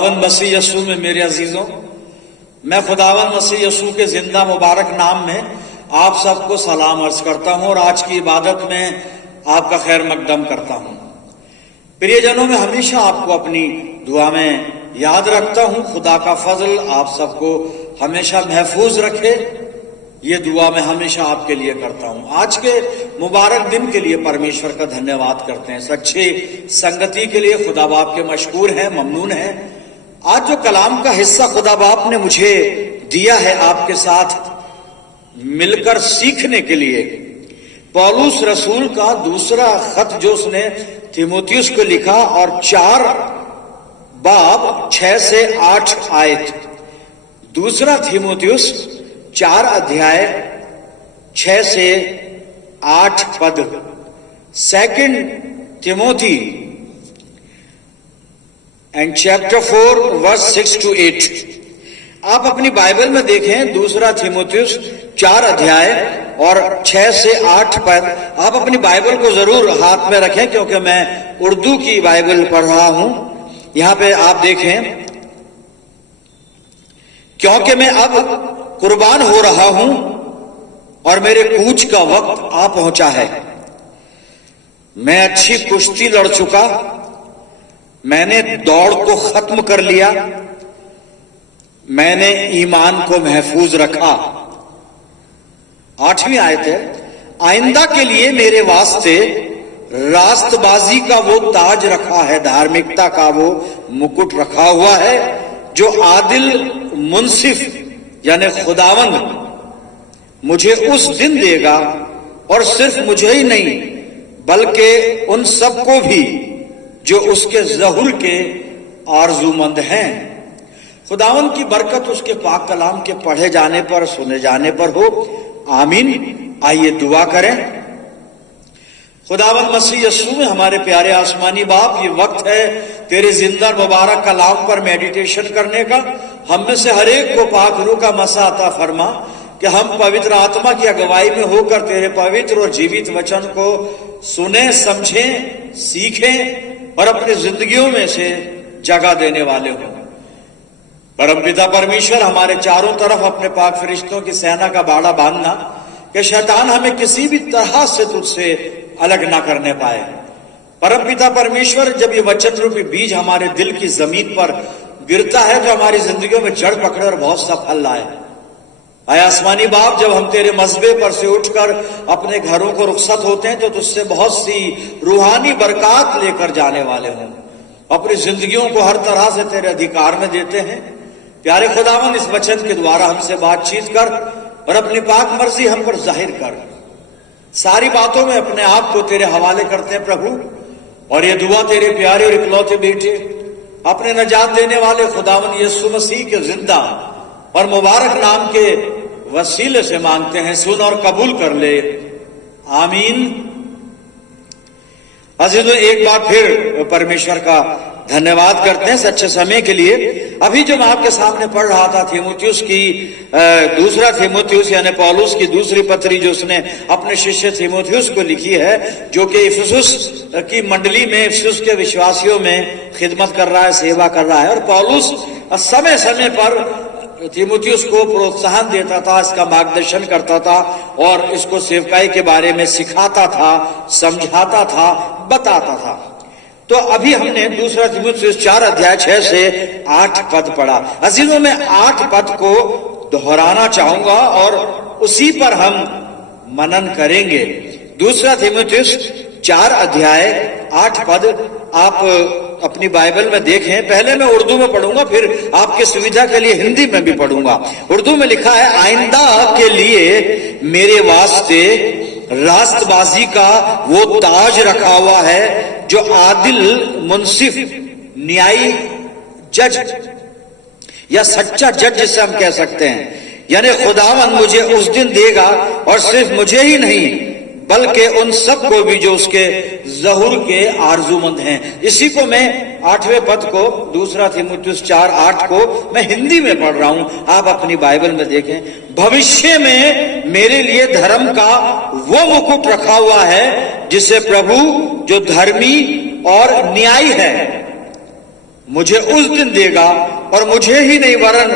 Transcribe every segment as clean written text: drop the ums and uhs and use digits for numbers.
खुदावंद मसीह यस्सू में मेरे अजीजों, मैं खुदावंद मसीह यस्सू के जिंदा मुबारक नाम में आप सबको सलाम अर्ज करता हूं और आज की इबादत में आपका खैर मकदम करता हूं। प्रियजनों, में हमेशा आपको अपनी दुआ में याद रखता हूं। खुदा का फजल आप सबको हमेशा महफूज रखे, ये दुआ मैं हमेशा आपके लिए करता हूं। आज के मुबारक दिन के लिए परमेश्वर का धन्यवाद करते हैं। सच्ची संगति के लिए खुदा बाप के मशकूर हैं, ममनून हैं। आज जो कलाम का हिस्सा खुदा बाप ने मुझे दिया है आपके साथ मिलकर सीखने के लिए, पौलुस रसूल का दूसरा खत जो उसने तीमुथियुस को लिखा और 4 बाब 6 से 8 आयत। दूसरा तीमुथियुस 4 अध्याय 6 से 8 पद। 2 Timothy and chapter 4 verse 6 to 8। आप अपनी बाइबल में देखें, दूसरा तीमुथियुस 4 अध्याय और 6 से 8 पद। आप अपनी बाइबल को जरूर हाथ में रखें क्योंकि मैं उर्दू की बाइबल पढ़ रहा हूं। यहां पे आप देखें, क्योंकि मैं अब कुर्बान हो रहा हूं और मेरे कूच का वक्त आ पहुंचा है। मैं अच्छी कुश्ती लड़ चुका, मैंने दौड़ को खत्म कर लिया, मैंने ईमान को महफूज रखा। 8वीं आयत है, आइंदा के लिए मेरे वास्ते रास्तबाजी का वो ताज रखा है, धार्मिकता का वो मुकुट रखा हुआ है जो आदिल मुंसिफ यानी खुदावंद मुझे उस दिन देगा, और सिर्फ मुझे ही नहीं बल्कि उन सबको भी जो उसके ज़हुर के आरजूमंद हैं। खुदावंद की बरकत उसके पाक कलाम के पढ़े जाने पर, सुने जाने पर हो। आमीन। आइए दुआ करें। खुदावंद मसीह यस्सू में हमारे प्यारे आसमानी बाप, ये वक्त है तेरे जिंदा मुबारक कलाम पर मेडिटेशन करने का। हम में से हर एक को पाक रूह का मसा अता फरमा कि हम पवित्र आत्मा की अगुवाई में होकर तेरे पवित्र और जीवित वचन को सुने, समझें, सीखें और अपनी जिंदगियों में से जगह देने वाले हों। परमपिता परमेश्वर, हमारे चारों तरफ अपने पाक फरिश्तों की सेना का बाड़ा बांधना कि शैतान हमें किसी भी तरह से तुझसे अलग ना करने पाए। परमपिता परमेश्वर, जब ये वचन रूपी बीज हमारे दिल की जमीन पर गिरता है तो हमारी जिंदगियों में जड़ पकड़े और बहुत सा फल लाए। आया आसमानी बाप, जब हम तेरे मस्बे पर से उठकर अपने घरों को रुखसत होते हैं तो तुझसे बहुत सी रूहानी बरकत लेकर जाने वाले हों। अपनी जिंदगियों को हर तरह से तेरे अधिकार में देते हैं। प्यारे खुदावन, इस वचन के द्वारा हमसे बातचीत कर और अपनी पाक मर्जी हम पर जाहिर कर। सारी बातों में अपने आप को तेरे हवाले करते हैं प्रभु, और ये दुआ तेरे प्यारे और इकलौते बेटे अपने नजात देने वाले खुदावन यीशु मसीह के जिंदा और मुबारक नाम के वसीले से मांगते हैं। सुन और कबूल कर ले। आमीन। अजीजों, एक बार फिर परमेश्वर का धन्यवाद करते हैं सच्चे समय के लिए। अभी जो मैं आपके सामने पढ़ रहा था तीमुथियुस की दूसरा तीमुथियुस यानी पौलुस की दूसरी पत्री जो उसने अपने शिष्य तीमुथियुस को लिखी है, जो कि इफिसुस की मंडली में, इफिसुस के विश्वासियों में खिदमत कर रहा है, सेवा कर रहा है। और पौलुस समय समय पर तीमुथियुस को प्रोत्साहन देता था, इसका मार्गदर्शन करता था और इसको सेवकाई के बारे में सिखाता था, समझाता था, बताता था। तो अभी हमने दूसरा तीमुथियुस 4 अध्याय 6 से 8 पद पढ़ा। अजीजों, मैं 8 पद को दोहराना चाहूंगा और उसी पर हम मनन करेंगे। दूसरा तीमुथियुस 4 अध्याय 8 पद आप अपनी बाइबल में देखें। पहले मैं उर्दू में पढ़ूंगा, फिर आपकी सुविधा के लिए हिंदी में भी पढ़ूंगा। उर्दू में लिखा है, आइंदा के लिए मेरे वास्ते रास्तबाजी का वो ताज रखा हुआ है जो आदिल मुंसिफ, न्यायी, जज या सच्चा जज जिसे हम कह सकते हैं, यानी खुदावन मुझे उस दिन देगा, और सिर्फ मुझे ही नहीं बल्कि उन सबको भी जो उसके ज़हुर के आरजूमंद हैं। इसी को मैं 8वें पद को, दूसरा तीमुथियुस 4:8 को मैं हिंदी में पढ़ रहा हूं। आप अपनी बाइबल में देखें। भविष्य में मेरे लिए धर्म का वो मुकुट रखा हुआ है जिसे प्रभु जो धर्मी और न्यायी है मुझे उस दिन देगा, और मुझे ही नहीं वरन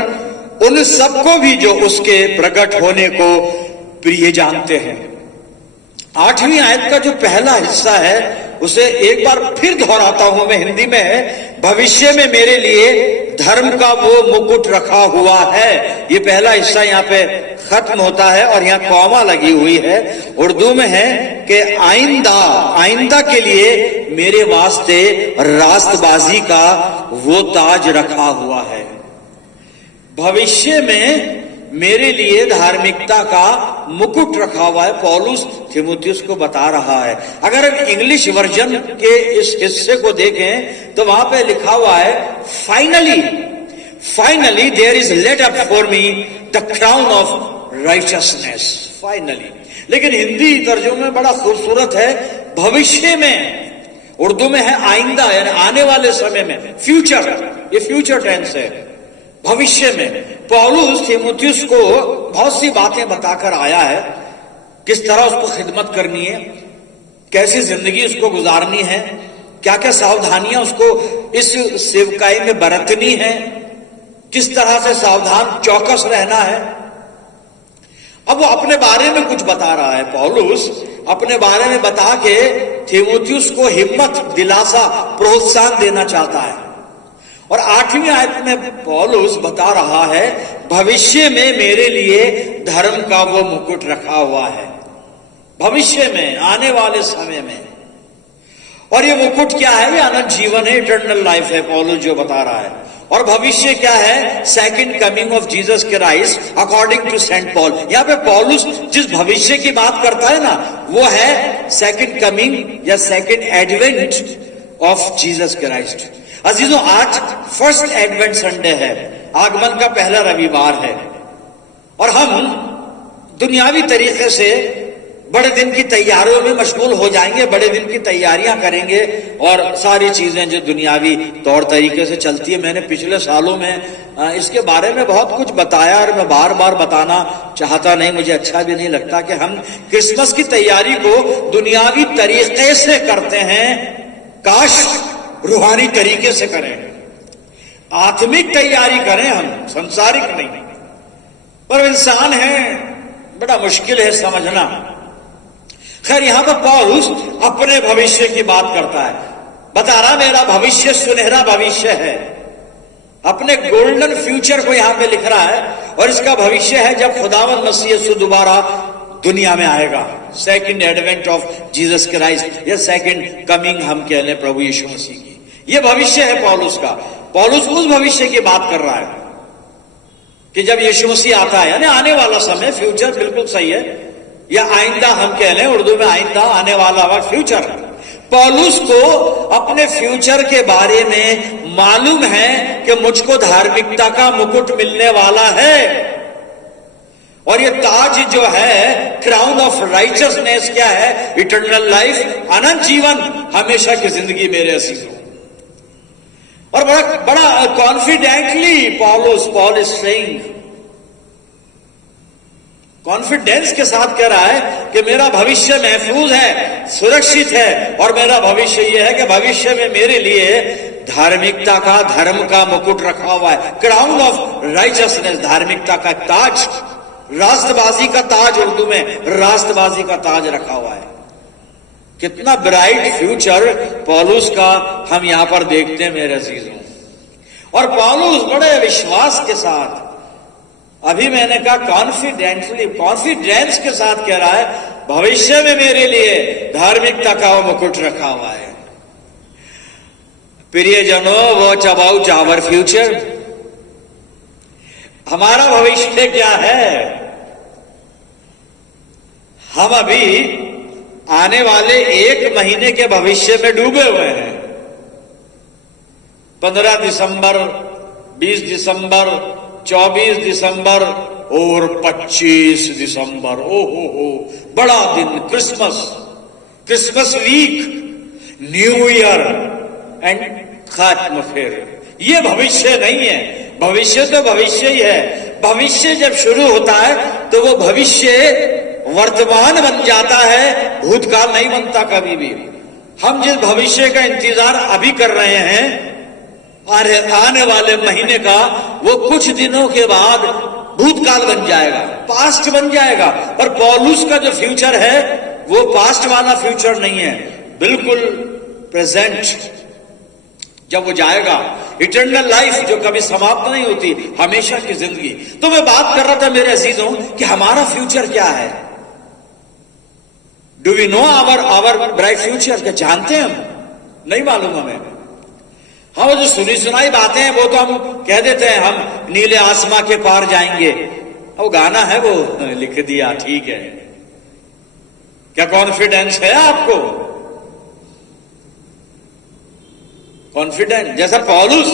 उन सबको भी जो उसके प्रकट होने को प्रिय जानते हैं। 8वीं आयत का जो पहला हिस्सा है उसे एक बार फिर दोहराता हूं मैं हिंदी में। भविष्य में मेरे लिए धर्म का वो मुकुट रखा हुआ है। ये पहला हिस्सा यहाँ पे खत्म होता है और यहाँ कॉमा लगी हुई है। उर्दू में है कि आइंदा के लिए मेरे वास्ते रास्तबाजी का वो ताज रखा हुआ है। भविष्य में मेरे लिए धार्मिकता का मुकुट रखा हुआ है, पौलुस थिमुथियुस को बता रहा है। अगर हम इंग्लिश वर्जन के इस हिस्से को देखें तो वहां पे लिखा हुआ है finally there is laid up for me the crown of righteousness. Finally, लेकिन हिंदी तर्जुमे में बड़ा खूबसूरत है, भविष्य में। उर्दू में है आइंदा, यानी आने वाले समय में, फ्यूचर। ये फ्यूचर टेंस है। भविष्य में पौलुस थिमुथियुस को बहुत सी बातें बताकर आया है, किस तरह उसको खिदमत करनी है, कैसी जिंदगी उसको गुजारनी है, क्या क्या सावधानियां उसको इस सेवकाई में बरतनी है, किस तरह से सावधान चौकस रहना है। अब वो अपने बारे में कुछ बता रहा है। पौलुस अपने बारे में बता के थिमुथियुस को हिम्मत, दिलासा, प्रोत्साहन देना चाहता है। और 8वीं आयत में पौलुस बता रहा है भविष्य में मेरे लिए धर्म का वो मुकुट रखा हुआ है। भविष्य में, आने वाले समय में। और ये मुकुट क्या है? ये अनंत जीवन है, इटर्नल लाइफ है, पौलुस जो बता रहा है। और भविष्य क्या है? Second coming of Jesus Christ according to Saint Paul. यहां पे पौलुस जिस भविष्य की बात करता है ना, वो है सेकंड कमिंग या second advent of Jesus Christ. अजीजों, आज फर्स्ट एडवेंट संडे है, आगमन का पहला रविवार है, और हम दुनियावी तरीके से बड़े दिन की तैयारियों में मशगूल हो जाएंगे, बड़े दिन की तैयारियां करेंगे और सारी चीजें जो दुनियावी तौर तरीके से चलती है। मैंने पिछले सालों में इसके बारे में बहुत कुछ बताया और मैं बार बार बताना चाहता नहीं, मुझे अच्छा भी नहीं लगता कि हम क्रिसमस की तैयारी को दुनियावी तरीके से करते हैं। काश रूहानी तरीके से करें, आत्मिक तैयारी करें, हम संसारिक नहीं। पर इंसान है, बड़ा मुश्किल है समझना। खैर, यहां पर पौलुस अपने भविष्य की बात करता है, बता रहा मेरा भविष्य सुनहरा भविष्य है। अपने गोल्डन फ्यूचर को यहां पे लिख रहा है, और इसका भविष्य है जब खुदावंद मसीह यीशु दोबारा दुनिया में आएगा। Second advent of Jesus Christ या सेकंड कमिंग हम कह लें प्रभु यीशु मसीह की। यह भविष्य है पौलुस का। पौलुस उस भविष्य की बात कर रहा है कि जब यीशु मसीह आता है, यानी आने वाला समय, फ्यूचर बिल्कुल सही है, या आइंदा हम कह लें, उर्दू में आइंदा, आने वाला वक्त, फ्यूचर। पौलुस को अपने फ्यूचर के बारे में मालूम है कि मुझको धार्मिकता का मुकुट मिलने वाला है, और ये ताज जो है, क्राउन ऑफ राइचसनेस, क्या है? इटर्नल लाइफ, अनंत जीवन, हमेशा की जिंदगी मेरे अजीजों। और बड़ा confidently Paul is saying, confidence के साथ कह रहा है कि मेरा भविष्य महफूज है, सुरक्षित है, और मेरा भविष्य यह है कि भविष्य में मेरे लिए धार्मिकता का, धर्म का मुकुट रखा हुआ है। क्राउन ऑफ राइचसनेस, धार्मिकता का ताज, राष्ट्रबाजी का ताज, उर्दू में राष्ट्रबाजी का ताज रखा हुआ है। कितना ब्राइट फ्यूचर पौलुस का हम यहां पर देखते हैं मेरे अजीजों। और पौलुस बड़े विश्वास के साथ, अभी मैंने कहा कॉन्फिडेंटली, कॉन्फिडेंस के साथ कह रहा है भविष्य में मेरे लिए धार्मिकता का वो मुकुट रखा हुआ है। प्रियजनों, वॉच अबाउट आवर फ्यूचर। हमारा भविष्य क्या है? हम अभी आने वाले 1 महीने के भविष्य में डूबे हुए हैं। 15 दिसंबर, 20 दिसंबर, 24 दिसंबर और 25 दिसंबर। हो, बड़ा दिन, Christmas week, new year and खत्म। फिर ये भविष्य नहीं है। भविष्य तो भविष्य ही है। भविष्य जब शुरू होता है तो वो भविष्य वर्तमान बन जाता है, भूतकाल नहीं बनता कभी भी। हम जिस भविष्य का इंतजार अभी कर रहे हैं, आने वाले महीने का वो कुछ दिनों के बाद भूतकाल बन जाएगा, पास्ट बन जाएगा। पर पौलुस का जो फ्यूचर है वो पास्ट वाला फ्यूचर नहीं है, बिल्कुल प्रेजेंट। जब वो जाएगा, इटर्नल लाइफ जो कभी समाप्त नहीं होती, हमेशा की जिंदगी। तो मैं बात कर रहा था मेरे अजीजों कि हमारा फ्यूचर क्या है। Do we know our bright future? क्या जानते हैं हम? नहीं मालूम हमें। हाँ, वो जो सुनी सुनाई बातें हैं वो तो हम कह देते हैं, हम नीले आसमां के पार जाएंगे। वो गाना है, वो लिख दिया, ठीक है। क्या कॉन्फिडेंस है आपको? कॉन्फिडेंस जैसा पौलुस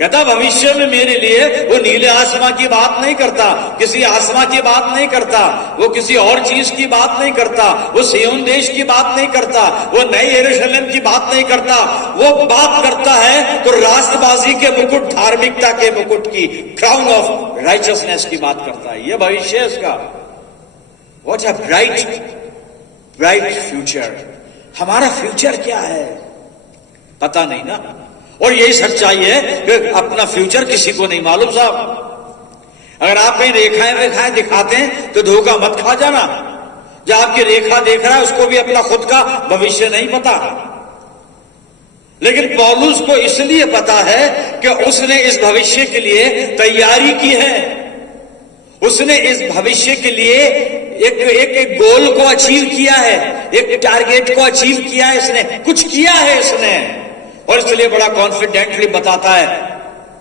कहता भविष्य में मेरे लिए वो नीले आसमां की बात नहीं करता, किसी आसमां की बात नहीं करता, वो किसी और चीज की बात नहीं करता, वो सिय्योन देश की बात नहीं करता, वो नए यरूशलेम की बात नहीं करता। वो बात करता है तो राष्ट्रबाजी के मुकुट, धार्मिकता के मुकुट की, क्राउन ऑफ राइचियसनेस की बात करता है। ये भविष्य है इसका। What a bright future. हमारा फ्यूचर क्या है पता नहीं ना। और यही सच्चाई है कि अपना फ्यूचर किसी को नहीं मालूम साहब। अगर आप कहीं रेखाएं दिखाते हैं तो धोखा मत खा जाना। जो आपकी रेखा देख रहा है उसको भी अपना खुद का भविष्य नहीं पता। लेकिन पौलुस को इसलिए पता है कि उसने इस भविष्य के लिए तैयारी की है। उसने इस भविष्य के लिए एक गोल को अचीव किया है, एक टारगेट को अचीव किया है, इसने कुछ किया है इसने। और इसलिए बड़ा कॉन्फिडेंटली बताता है।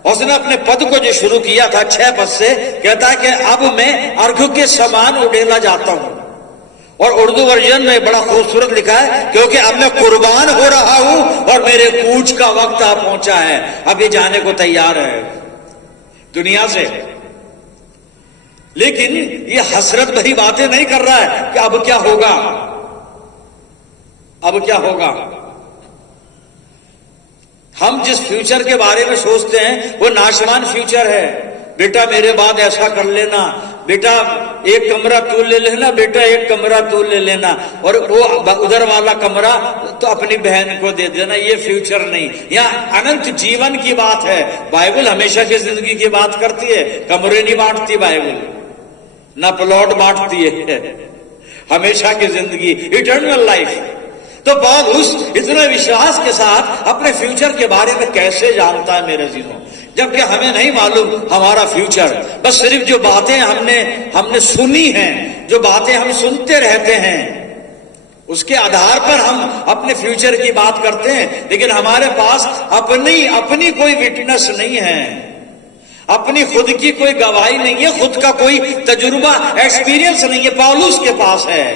उसने अपने पद को जो शुरू किया था 6 पद से, कहता है कि अब मैं अर्घ के समान उड़ेला जाता हूं। और उर्दू वर्जन में बड़ा खूबसूरत लिखा है, क्योंकि अब मैं कुर्बान हो रहा हूं और मेरे कूच का वक्त आ पहुंचा है। अब ये जाने को तैयार है दुनिया से। लेकिन ये हसरत भरी बातें नहीं कर रहा है कि अब क्या होगा, अब क्या होगा। हम जिस फ्यूचर के बारे में सोचते हैं वो नाशवान फ्यूचर है। बेटा मेरे बाद ऐसा कर लेना, बेटा एक कमरा तू ले लेना, बेटा एक कमरा तू ले लेना, और वो उधर वाला कमरा तो अपनी बहन को दे देना। ये फ्यूचर नहीं, यहाँ अनंत जीवन की बात है। बाइबल हमेशा की जिंदगी की बात करती है, कमरे नहीं बांटती बाइबल, ना प्लॉट बांटती है, हमेशा की जिंदगी, इटर्नल लाइफ। तो पौलुस इतने विश्वास के साथ अपने फ्यूचर के बारे में कैसे जानता है मेरे जीवों, जबकि हमें नहीं मालूम हमारा फ्यूचर। बस सिर्फ जो बातें हमने सुनी हैं, जो बातें हम सुनते रहते हैं, उसके आधार पर हम अपने फ्यूचर की बात करते हैं। लेकिन हमारे पास अपनी कोई विटनेस नहीं है, अपनी खुद की कोई गवाही नहीं है, खुद का कोई तजुर्बा, एक्सपीरियंस नहीं है। पौलुस के पास है।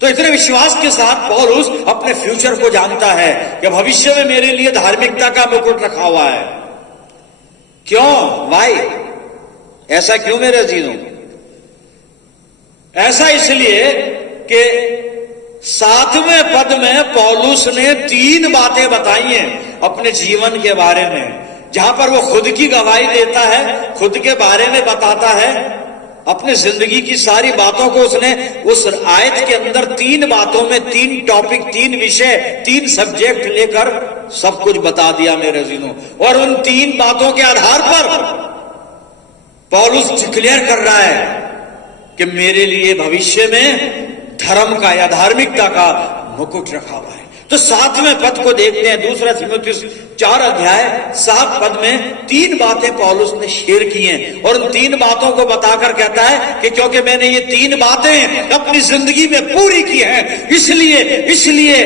तो इतने विश्वास के साथ पौलुस अपने फ्यूचर को जानता है कि भविष्य में मेरे लिए धार्मिकता का मुकुट रखा हुआ है। क्यों? वाई? ऐसा क्यों मेरे अजीजों? ऐसा इसलिए कि 7वें पद में पौलुस ने 3 बातें बताई हैं अपने जीवन के बारे में, जहां पर वो खुद की गवाही देता है, खुद के बारे में बताता है, अपने जिंदगी की सारी बातों को उसने उस आयत के अंदर 3 बातों में 3 टॉपिक, 3 विषय, 3 सब्जेक्ट लेकर सब कुछ बता दिया मेरे जीनों। और उन 3 बातों के आधार पर पौलुस डिक्लेयर कर रहा है कि मेरे लिए भविष्य में धर्म का या धार्मिकता का मुकुट रखा हुआ है। तो 7वें पद को देखते हैं, 2 तीमुथियुस 4 अध्याय 7 पद में 3 बातें पौलुस ने शेयर की हैं। और उन 3 बातों को बताकर कहता है कि क्योंकि मैंने ये 3 बातें अपनी जिंदगी में पूरी की हैं, इसलिए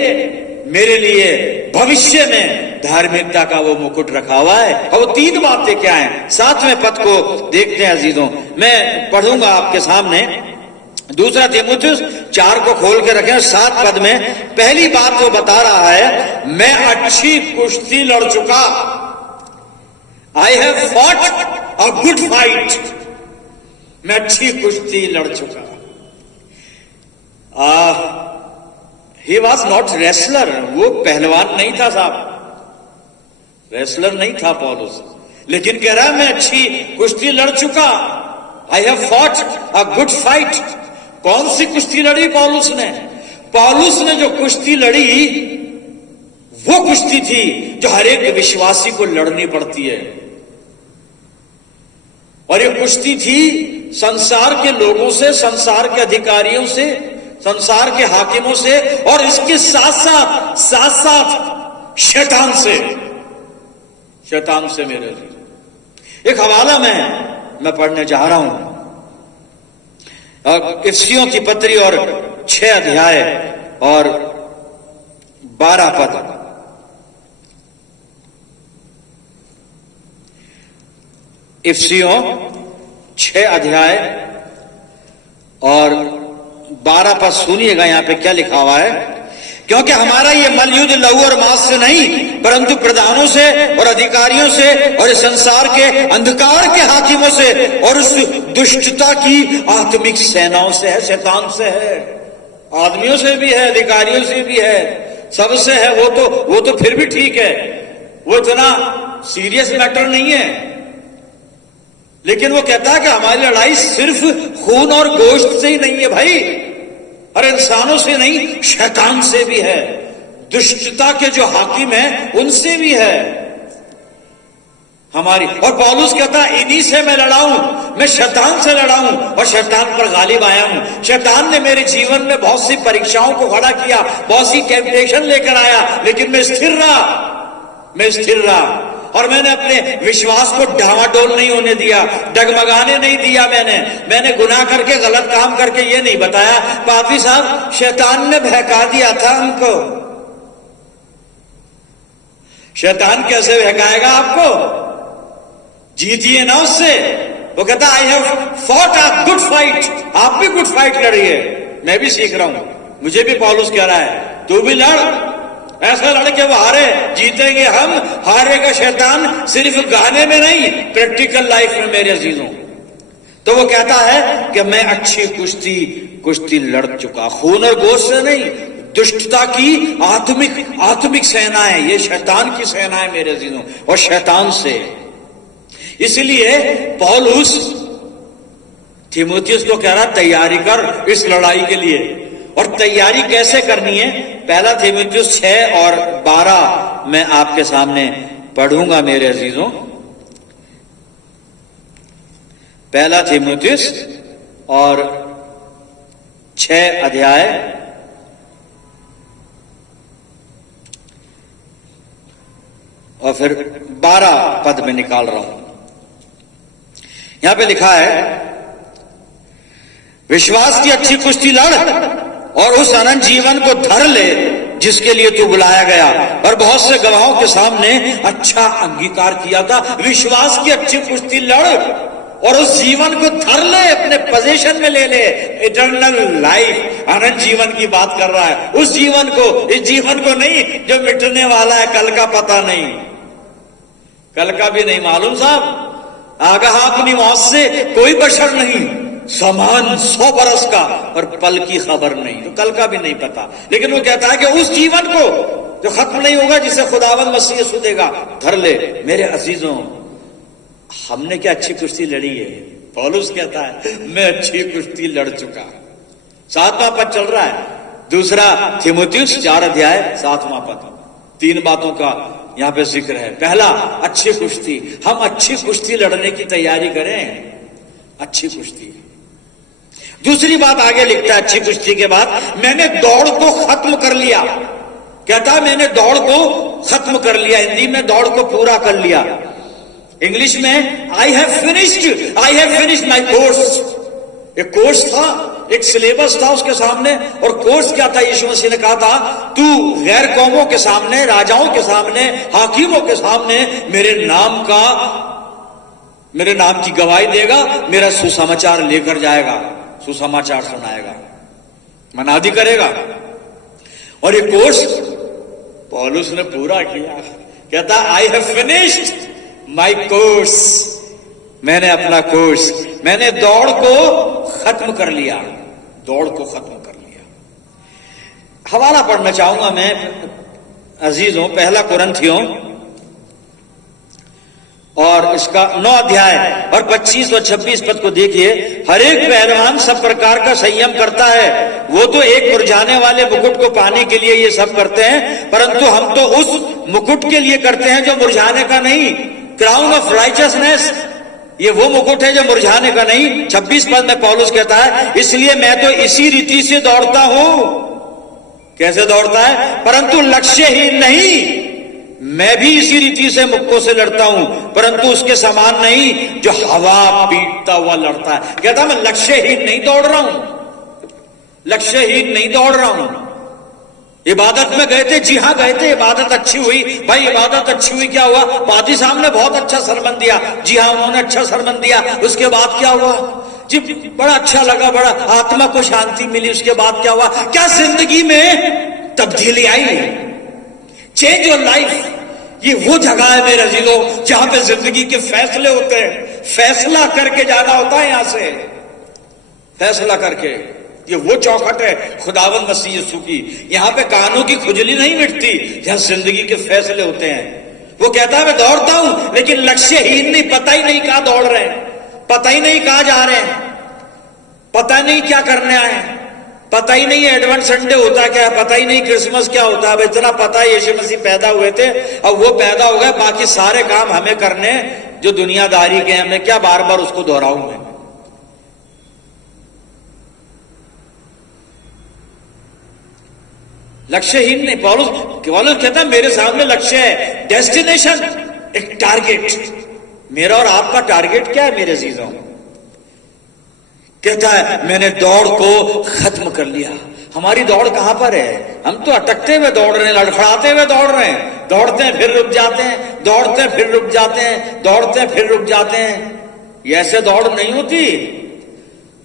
मेरे लिए भविष्य में धार्मिकता का वो मुकुट रखा हुआ है। और वो 3 बातें क्या हैं? 7वें पद को देखते हैं अजीजों। मैं पढ़ूंगा आपके सामने। 2 तीमुथियुस 4 को खोल के रखें। 7 पद में पहली बात वो बता रहा है, मैं अच्छी कुश्ती लड़ चुका। I have fought a good fight. मैं अच्छी कुश्ती लड़ चुका। He was not wrestler. वो पहलवान नहीं था साहब, रेसलर नहीं था पौलुस, लेकिन कह रहा है मैं अच्छी कुश्ती लड़ चुका। I have fought a good fight. कौन सी कुश्ती लड़ी पौलुस ने? पौलुस ने जो कुश्ती लड़ी वो कुश्ती थी जो हर एक विश्वासी को लड़नी पड़ती है। और ये कुश्ती थी संसार के लोगों से, संसार के अधिकारियों से, संसार के हाकिमों से, और इसके साथ साथ शैतान से मेरे लिए। एक हवाला मैं पढ़ने जा रहा हूं, इफिसियों की पत्री और 6 अध्याय और 12 पद। इफिसियों 6 अध्याय और 12 पद सुनिएगा। यहां पे क्या लिखा हुआ है, क्योंकि हमारा ये मलयुद्ध लहू और मांस से नहीं परंतु प्रधानों से और अधिकारियों से और इस संसार के अंधकार के हाकिमों से और उस दुष्टता की आत्मिक सेनाओं से है, शैतान से है। आदमियों से भी है, अधिकारियों से भी है, सबसे है। वो तो फिर भी ठीक है, वो इतना सीरियस मैटर नहीं है। लेकिन वो कहता है कि हमारी लड़ाई सिर्फ खून और गोश्त से ही नहीं है भाई, और इंसानों से नहीं, शैतान से भी है, दुष्टता के जो हाकिम हैं उनसे भी है हमारी। और पौलुस कहता है इन्हीं से मैं लड़ा हूं, मैं शैतान से लड़ा हूं और शैतान पर गालिब आया हूं। शैतान ने मेरे जीवन में बहुत सी परीक्षाओं को खड़ा किया, बहुत सी टेम्पटेशन लेकर आया, लेकिन मैं स्थिर रहा और मैंने अपने विश्वास को डावाडोल नहीं होने दिया, डगमगाने नहीं दिया। मैंने गुनाह करके, गलत काम करके ये नहीं बताया पापी साहब शैतान ने बहका दिया था हमको। शैतान कैसे बहकाएगा आपको? जीतिए ना उससे। वो कहता I have fought a good fight. आप भी गुड फाइट लड़िए, मैं भी सीख रहा हूं। मुझे भी पौलुस कह रहा है तू भी लड़, ऐसा लड़के वो हारे, जीतेंगे हम। हारेगा शैतान सिर्फ गाने में नहीं, प्रैक्टिकल लाइफ में मेरे अजीजों। तो वो कहता है कि मैं अच्छी कुश्ती लड़ चुका, खून और गोश्त से नहीं, दुष्टता की आत्मिक सेनाएं, ये शैतान की सेनाएं मेरे अजीजों, और शैतान से। इसलिए पौलुस तीमुथियुस को कह रहा तैयारी कर इस लड़ाई के लिए। और तैयारी कैसे करनी है, 1 तीमुथियुस 6 और 12 मैं आपके सामने पढ़ूंगा मेरे अजीजों। 1 तीमुथियुस और 6 अध्याय और फिर 12 पद में निकाल रहा हूं। यहां पे लिखा है विश्वास की अच्छी कुश्ती लड़ और उस अनंत जीवन को धर ले जिसके लिए तू बुलाया गया और बहुत से गवाहों के सामने अच्छा अंगीकार किया था। विश्वास की अच्छी कुश्ती लड़ और उस जीवन को धर ले, अपने पोजीशन में ले ले। इटर्नल लाइफ, अनंत जीवन की बात कर रहा है। उस जीवन को, इस जीवन को नहीं जो मिटने वाला है, कल का पता नहीं, कल का भी नहीं मालूम साहब। आगाह अपनी मौत से कोई बशर नहीं, समान 100 बरस का और पल की खबर नहीं, तो कल का भी नहीं पता। लेकिन वो कहता है कि उस जीवन को जो खत्म नहीं होगा, जिसे खुदावंद मसीह यीशु देगा, धर ले। मेरे अजीजों, हमने क्या अच्छी कुश्ती लड़ी है? पौलुस कहता है मैं अच्छी कुश्ती लड़ चुका। 7वां पद चल रहा है, 2 तीमुथियुस 4 अध्याय 7वां पद। 3 बातों का यहां पे जिक्र है। पहला, अच्छी कुश्ती। हम अच्छी कुश्ती लड़ने की तैयारी करें, अच्छी कुश्ती। दूसरी बात आगे लिखता है अच्छी कुश्ती के बाद, मैंने दौड़ को खत्म कर लिया। कहता है मैंने दौड़ को खत्म कर लिया। हिंदी में दौड़ को पूरा कर लिया, इंग्लिश में I have finished my course. एक कोर्स था, एक सिलेबस था उसके सामने। और कोर्स क्या था? यीशु मसीह ने कहा था तू गैर कौमों के सामने, राजाओं के सामने, हाकिमों के सामने मेरे नाम की गवाही देगा, मेरा सुसमाचार लेकर जाएगा, सुसमाचार सुनाएगा, मनादी करेगा। और ये कोर्स पौलुस ने पूरा किया। कहता I have finished my course. मैंने अपना कोर्स, मैंने दौड़ को खत्म कर लिया, दौड़ को खत्म कर लिया। हवाला पढ़ना चाहूंगा मैं अजीजों, 1 कुरिन्थियों और इसका 9 अध्याय और 25 और 26 पद को देखिए। हर एक पहलवान सब प्रकार का संयम करता है, वो तो एक मुरझाने वाले मुकुट को पाने के लिए ये सब करते हैं, परंतु हम तो उस मुकुट के लिए करते हैं जो मुरझाने का नहीं, क्राउन ऑफ राइचसनेस, ये वो मुकुट है जो मुरझाने का नहीं। 26 पद में पौलुस कहता है, इसलिए मैं तो इसी रीति से दौड़ता हूं। कैसे दौड़ता है? परंतु लक्ष्यहीन नहीं, मैं भी इसी रीति से मुक्कों से लड़ता हूं, परंतु उसके समान नहीं जो हवा पीटता हुआ लड़ता है। कहता मैं लक्ष्यहीन नहीं दौड़ रहा हूं, लक्ष्यहीन नहीं दौड़ रहा हूं। इबादत में गए थे, जी हां गए थे, इबादत अच्छी हुई, भाई इबादत अच्छी हुई, क्या हुआ? पादी साहब ने बहुत अच्छा सरमन दिया, जी हां उन्होंने अच्छा सरमन दिया, उसके बाद क्या हुआ? जी बड़ा अच्छा लगा, बड़ा आत्मा को शांति मिली, उसके बाद क्या हुआ? क्या जिंदगी में तब्दीली आई? Change your life. ये वो जगह है मेरे अजीजों जहां पे जिंदगी के फैसले होते हैं, फैसला करके जाना होता है, यहां से फैसला करके। ये वो चौखट है खुदावंद मसीह यीशु की, यहां पे कानों की खुजली नहीं मिटती, जहां जिंदगी के फैसले होते हैं। वो कहता है मैं दौड़ता हूं लेकिन लक्ष्यहीन नहीं, पता ही नहीं कहां दौड़ रहे हैं, पता ही नहीं कहां जा रहे हैं, पता नहीं क्या करने आए हैं, पता ही नहीं एडवेंट संडे होता क्या है, पता ही नहीं क्रिसमस क्या होता है। इतना पता है यीशु मसीह पैदा हुए थे और वो पैदा हो गए, बाकी सारे काम हमें करने जो दुनियादारी के, हमें क्या बार बार उसको दोहराऊं मैं। लक्ष्यहीन नहीं, पौलुस कहता है मेरे सामने लक्ष्य है, डेस्टिनेशन, एक टारगेट। मेरा और आपका टारगेट क्या है मेरे अजीजों? कहता है मैंने दौड़ को खत्म कर लिया। हमारी दौड़ कहां पर है? हम तो अटकते हुए दौड़ रहे हैं, लड़खड़ाते हुए दौड़ रहे हैं, दौड़ते हैं फिर रुक जाते हैं, दौड़ते हैं फिर रुक जाते हैं, दौड़ते हैं फिर रुक जाते हैं। ये ऐसे दौड़ नहीं होती।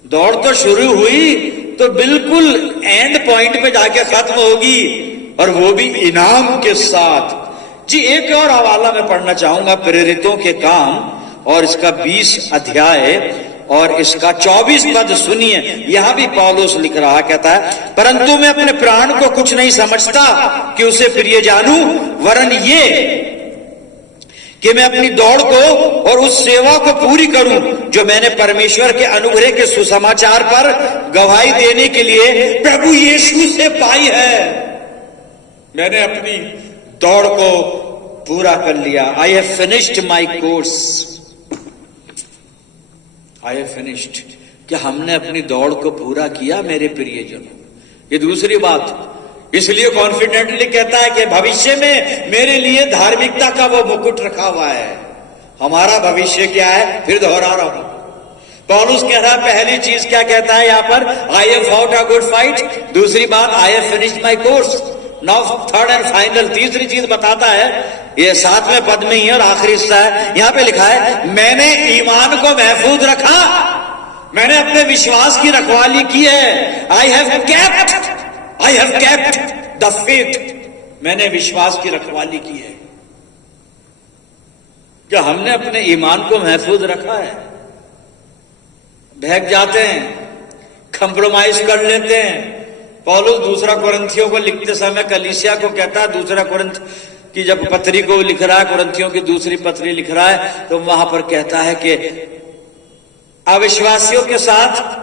दौड़ तो शुरू हुई तो बिल्कुल एंड पॉइंट पे जाके खत्म होगी, और वो भी इनाम के साथ। जी एक और हवाला मैं पढ़ना चाहूंगा, प्रेरितों के काम और इसका 20 अध्याय और इसका 24 पद सुनिए। यहां भी पौलुस लिख रहा, कहता है परंतु मैं अपने प्राण को कुछ नहीं समझता कि उसे प्रिय जानूं, वरन ये कि मैं अपनी दौड़ को और उस सेवा को पूरी करूं जो मैंने परमेश्वर के अनुग्रह के सुसमाचार पर गवाही देने के लिए प्रभु यीशु से पाई है। मैंने अपनी दौड़ को पूरा कर लिया। I have finished my course, I have finished. क्या हमने अपनी दौड़ को पूरा किया मेरे प्रियजनों? ये दूसरी बात। इसलिए कॉन्फिडेंटली कहता है कि भविष्य में मेरे लिए धार्मिकता का वो मुकुट रखा हुआ है। हमारा भविष्य क्या है? फिर दोहरा रहा हूं, पौलुस कह रहा है पहली चीज क्या कहता है यहां पर? I have fought a good fight. दूसरी बात, I have finished my course. Now third and final, तीसरी चीज बताता है, ये 7वें पद में ही है और आखिरी हिस्सा है। यहां पे लिखा है मैंने ईमान को महफूज रखा, मैंने अपने विश्वास की रखवाली की है। I have kept the faith, मैंने विश्वास की रखवाली की है। क्या हमने अपने ईमान को महफूज रखा है? बहक जाते हैं, कंप्रोमाइज कर लेते हैं। पौलुस दूसरा कुरिन्थियों को लिखते समय कलीसिया को कहता है, दूसरा कुरिन्थ की जब पत्री को लिख रहा है, कुरिन्थियों की दूसरी पत्री लिख रहा है, तो वहां पर कहता है कि अविश्वासियों के साथ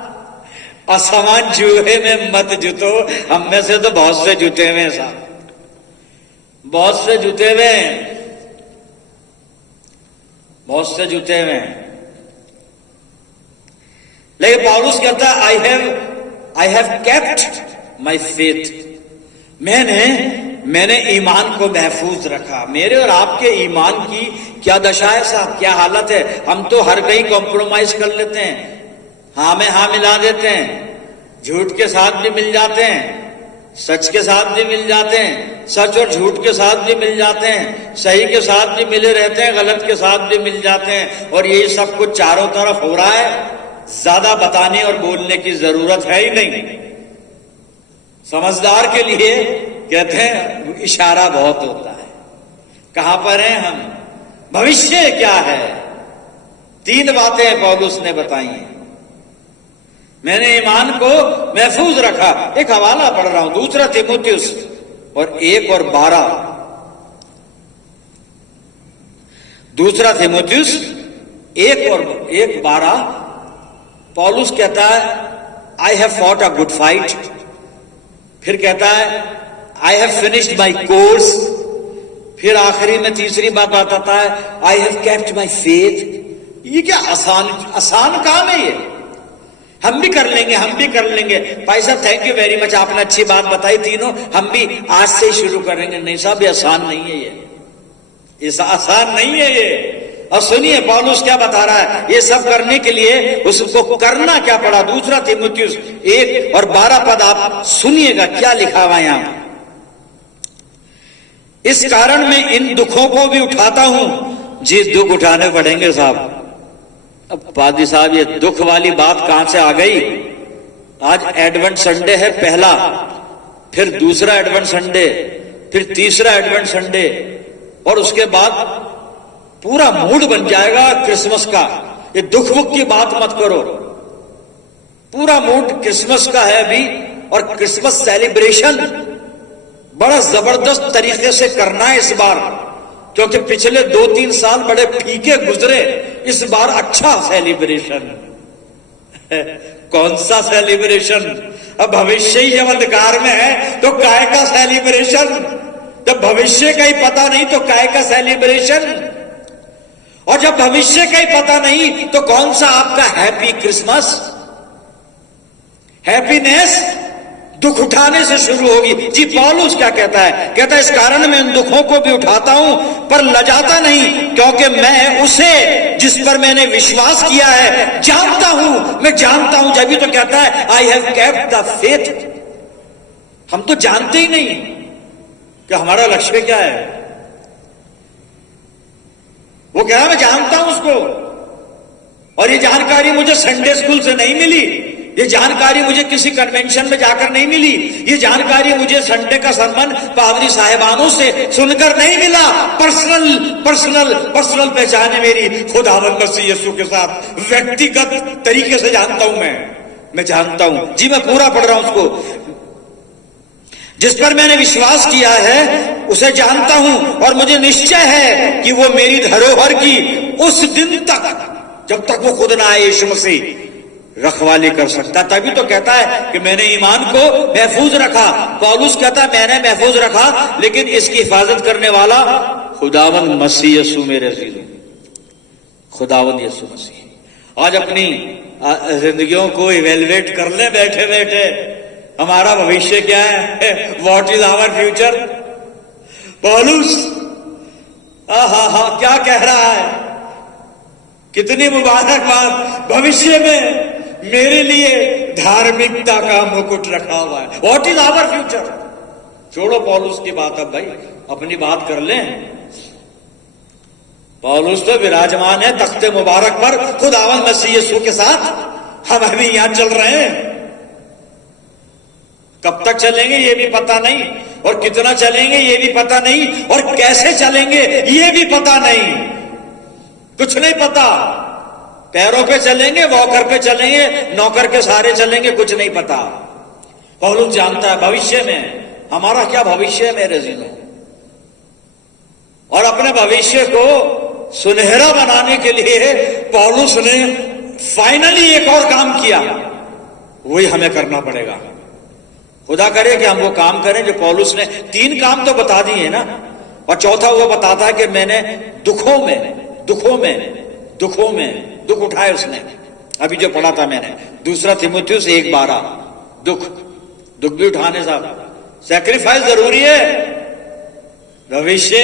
असमान जुए में मत जुटो। हम में से तो बहुत से जुटे हुए हैं साहब, बहुत से जुटे हुए हैं, बहुत से जुटे हुए हैं। लेकिन पौलुस कहता है I have kept my faith, मैंने ईमान को महफूज रखा। मेरे और आपके ईमान की क्या दशा है साहब, क्या हालत है? हम तो हर कहीं कॉम्प्रोमाइज कर लेते हैं, हाँ में हाँ मिला देते हैं, झूठ के साथ भी मिल जाते हैं, सच के साथ भी मिल जाते हैं, सच और झूठ के साथ भी मिल जाते हैं, सही के साथ भी मिले रहते हैं, गलत के साथ भी मिल जाते हैं। और ये सब कुछ चारों तरफ हो रहा है, ज्यादा बताने और बोलने की जरूरत है ही नहीं। समझदार के लिए कहते हैं इशारा बहुत होता है। कहां पर हैं हम? भविष्य क्या है? 3 बातें पौलुस ने बताई हैं। मैंने ईमान को महफूज रखा। एक हवाला पढ़ रहा हूं, 2 तीमुथियुस और 1 और 12। दूसरा थिमोथियुस 1:12 पौलुस कहता है I have fought a good fight, फिर कहता है I have finished my course, फिर आखिरी में तीसरी बात बताता है I have kept my faith. ये क्या आसान काम है ये, हम भी कर लेंगे, हम भी कर लेंगे। भाई साहब थैंक यू वेरी मच, आपने अच्छी बात बताई तीनों, हम भी आज से ही शुरू करेंगे। नहीं साहब ये आसान नहीं है, ये आसान नहीं है ये। और सुनिए पौलुस क्या बता रहा है, ये सब करने के लिए उसको करना क्या पड़ा। दूसरा थिमोथियुस 1:12 आप सुनिएगा क्या लिखा हुआ यहां। इस कारण मैं इन दुखों को भी उठाता हूं। जी दुख उठाने पड़ेंगे साहब। अब पादी साहब ये दुख वाली बात कहां से आ गई। आज एडवेंट संडे है पहला, फिर दूसरा एडवेंट संडे, फिर तीसरा एडवेंट संडे, और उसके बाद पूरा मूड बन जाएगा क्रिसमस का। ये दुख वुख की बात मत करो, पूरा मूड क्रिसमस का है अभी। और क्रिसमस सेलिब्रेशन बड़ा जबरदस्त तरीके से करना है इस बार, क्योंकि पिछले 2-3 साल बड़े फीके गुजरे। इस बार अच्छा सेलिब्रेशन कौन सा सेलिब्रेशन। अब भविष्य ही जब अंधकार में है तो काय का सेलिब्रेशन, जब भविष्य का ही पता नहीं तो काय का सेलिब्रेशन, और जब भविष्य का ही पता नहीं तो कौन सा आपका हैप्पी क्रिसमस। हैप्पीनेस दुख उठाने से शुरू होगी। जी पौलुस क्या कहता है, कहता है इस कारण मैं उन दुखों को भी उठाता हूं पर लजाता नहीं, क्योंकि मैं उसे जिस पर मैंने विश्वास किया है जानता हूं। मैं जानता हूं, जब भी तो कहता है I have kept the faith. हम तो जानते ही नहीं कि हमारा लक्ष्य क्या है। वो कह रहा मैं जानता हूं उसको, और ये जानकारी मुझे संडे स्कूल से नहीं मिली, ये जानकारी मुझे किसी कन्वेंशन में जाकर नहीं मिली, ये जानकारी मुझे संडे का सरमन पादरी साहिबानों से सुनकर नहीं मिला। पर्सनल पहचान है मेरी खुदावंद मसीह यीशु के साथ, व्यक्तिगत तरीके से जानता हूं मैं जानता हूं। जी मैं पूरा पढ़ रहा हूं उसको। जिस पर मैंने विश्वास किया है उसे जानता हूं, और मुझे निश्चय है कि वो मेरी धरोहर की उस दिन तक, जब तक वो खुद ना आए यीशु मसीह, रखवाली कर सकता। तभी तो कहता है कि मैंने ईमान को महफूज रखा। पौलुस कहता है मैंने महफूज रखा, लेकिन इसकी हिफाजत करने वाला खुदावंद मसीह यीशु मेरे अजीजों, खुदावंद यीशु मसीह। आज अपनी जिंदगियों को इवेलुएट कर ले बैठे बैठे, हमारा भविष्य क्या है, व्हाट इज आवर फ्यूचर। पौलुस हा क्या कह रहा है, कितनी मुबारक बात, भविष्य में मेरे लिए धार्मिकता का मुकुट रखा हुआ है। What is our future. छोड़ो पौलुस की बात, अब भाई अपनी बात कर लें। पौलुस तो विराजमान है तख्ते मुबारक पर खुदावंद मसीह यीशु के साथ, हम अभी यहां चल रहे हैं। कब तक चलेंगे ये भी पता नहीं, और कितना चलेंगे ये भी पता नहीं, और कैसे चलेंगे ये भी पता नहीं, कुछ नहीं पता। पैरों पे चलेंगे, वॉकर पे चलेंगे, नौकर के सहारे चलेंगे, कुछ नहीं पता। पौलुस जानता है भविष्य में हमारा क्या भविष्य है मेरे जीनों, और अपने भविष्य को सुनहरा बनाने के लिए पौलुस ने फाइनली एक और काम किया, वही हमें करना पड़ेगा। खुदा करे कि हम वो काम करें जो पौलुस ने 3 काम तो बता दिए ना, और चौथा वो बताता है कि मैंने दुखों में दुख उठाए उसने। अभी जो पढ़ा था मैंने दूसरा थिमोथियुस 1:12, दुख भी उठाने साहब। सैक्रिफाइस जरूरी है भविष्य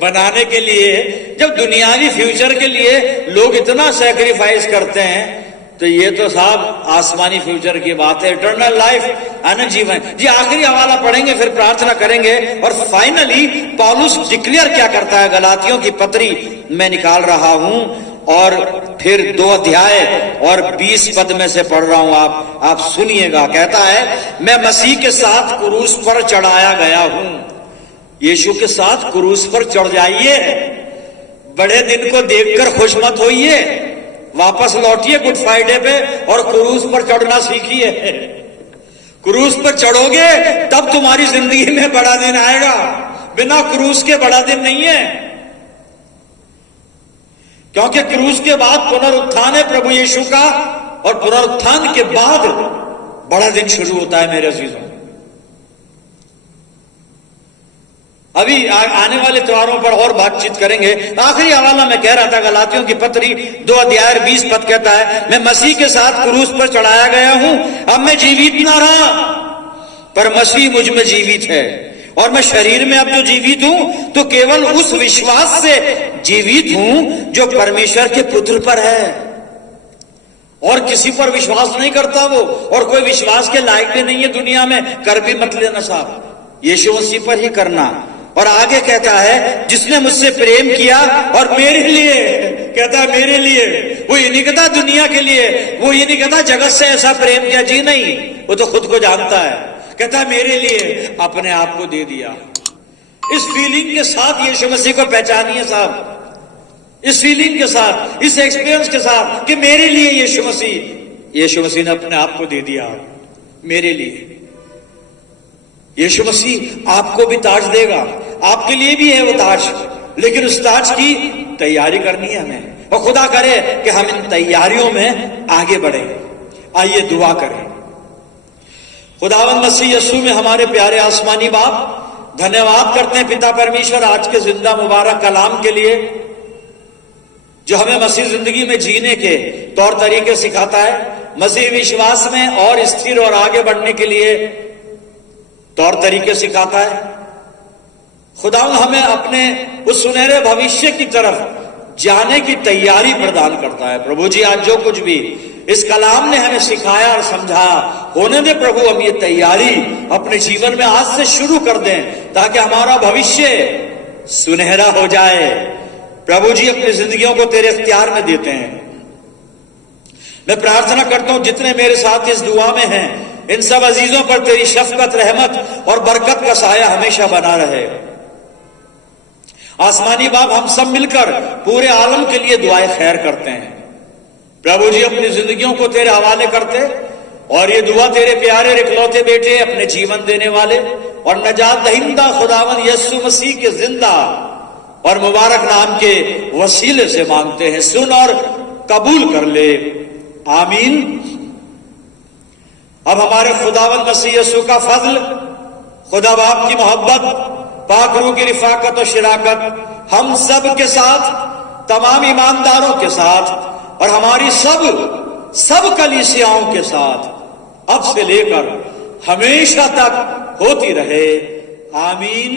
बनाने के लिए। जब दुनियावी फ्यूचर के लिए लोग इतना सैक्रिफाइस करते हैं, तो ये तो साहब आसमानी फ्यूचर की बात है, इटर्नल लाइफ, अनंत जीवन। जी आखिरी हवाला पढ़ेंगे, फिर प्रार्थना करेंगे, और फाइनली पौलुस डिक्लेयर क्या करता है। गलातियों की पत्री मैं निकाल रहा हूं, और फिर 2 अध्याय और 20 पद में से पढ़ रहा हूं, आप सुनिएगा। कहता है मैं मसीह के साथ क्रूस पर चढ़ाया गया हूं। यीशु के साथ क्रूस पर चढ़ जाइए, बड़े दिन को देखकर खुश मत होइए, वापस लौटिए गुड फ्राइडे पे और क्रूस पर चढ़ना सीखिए। क्रूस पर चढ़ोगे तब तुम्हारी जिंदगी में बड़ा दिन आएगा, बिना क्रूस के बड़ा दिन नहीं है। क्योंकि क्रूस के बाद पुनरुत्थान है प्रभु यीशु का, और पुनरुत्थान के बाद बड़ा दिन शुरू होता है मेरे अजीजों। अभी आने वाले त्योहारों पर और बातचीत करेंगे। आखिरी हवाला मैं कह रहा था, गलातियों की पत्री 2 अध्याय 20 पद कहता है, मैं मसीह के साथ क्रूस पर चढ़ाया गया हूं, अब मैं जीवित ना रहा पर मसीह मुझ में जीवित है, और मैं शरीर में अब जो जीवित हूं तो केवल उस विश्वास से जीवित हूं जो परमेश्वर के पुत्र पर है। और किसी पर विश्वास नहीं करता वो, और कोई विश्वास के लायक भी नहीं है दुनिया में, कर भी मत लेना साहब, यीशु मसीह पर ही करना। और आगे कहता है, जिसने मुझसे प्रेम किया और मेरे लिए, कहता है मेरे लिए, वो ये नहीं कहता दुनिया के लिए, वो ये नहीं कहता जगत से ऐसा प्रेम किया, जी नहीं, वो तो खुद को जानता है, कहता है मेरे लिए अपने आप को दे दिया। इस फीलिंग के साथ यीशु मसीह को पहचानिए साहब, इस फीलिंग के साथ, इस एक्सपीरियंस के साथ कि मेरे लिए यीशु मसीह ने अपने आप को दे दिया मेरे लिए। यीशु मसीह आपको भी ताज देगा, आपके लिए भी है वो ताज, लेकिन उस ताज की तैयारी करनी है हमें, और खुदा करे कि हम इन तैयारियों में आगे बढ़े। आइए दुआ करें। खुदावंद मसीह यीशु में हमारे प्यारे आसमानी बाप, धन्यवाद करते हैं पिता परमेश्वर आज के जिंदा मुबारक कलाम के लिए, जो हमें मसीह जिंदगी में जीने के तौर तरीके सिखाता है, मसीह विश्वास में और स्थिर और आगे बढ़ने के लिए तौर तरीके सिखाता है। खुदा हमें अपने उस सुनहरे भविष्य की तरफ जाने की तैयारी प्रदान करता है। प्रभु जी, आज जो कुछ भी इस कलाम ने हमें सिखाया और समझाया, होने दे प्रभु हम ये तैयारी अपने जीवन में आज से शुरू कर दें, ताकि हमारा भविष्य सुनहरा हो जाए। प्रभु जी, अपनी जिंदगियों को तेरे इख्तियार में देते हैं। मैं प्रार्थना करता हूं जितने मेरे साथ इस दुआ में हैं, इन सब अजीजों पर तेरी शफकत, रहमत और बरकत का साया हमेशा बना रहे। आसमानी बाप, हम सब मिलकर पूरे आलम के लिए दुआए खैर करते हैं। प्रभु जी, अपनी जिंदगियों को तेरे हवाले करते, और ये दुआ तेरे प्यारे इकलौते बेटे, अपने जीवन देने वाले और नजात दहिंदा खुदावंद यीशु मसीह के जिंदा और मुबारक नाम के वसीले से मांगते हैं। सुन और कबूल कर ले, आमीन। अब हमारे खुदावंद मसीह यीशु का फजल, खुदा बाप की मोहब्बत, पाक रूह की रिफाकत और शिराकत हम सब के साथ, तमाम ईमानदारों के साथ, और हमारी सब कलीसियाओं के साथ अब से लेकर हमेशा तक होती रहे, आमीन।